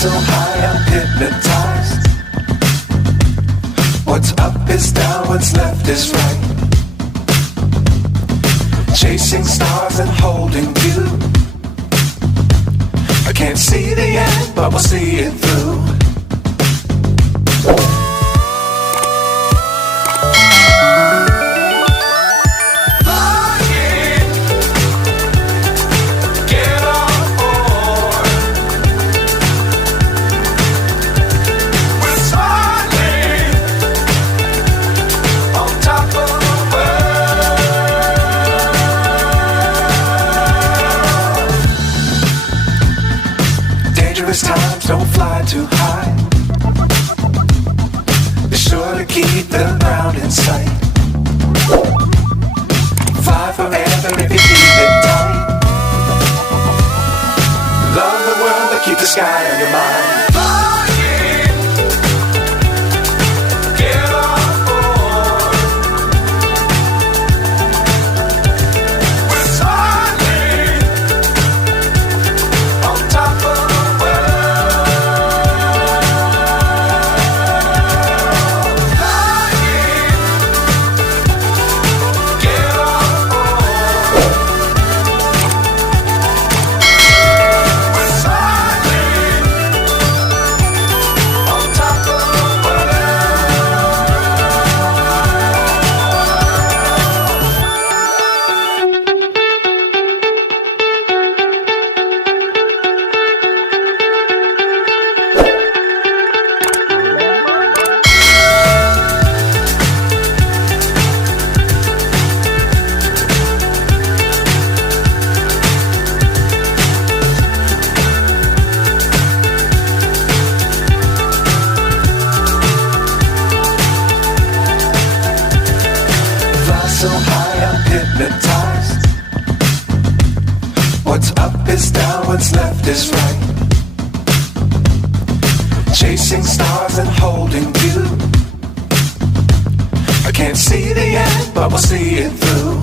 so high I'm hypnotized. What's up is down, what's left is right. Chasing stars and holding you. I can't see the end, but we'll see it through. Times don't fly too high. Be sure to keep the ground in sight. Fly forever if you keep it tight. Love the world but keep the sky on your mind. So high I'm hypnotized. What's up is down, what's left is right. Chasing stars and holding you. I can't see the end, but we'll see it through.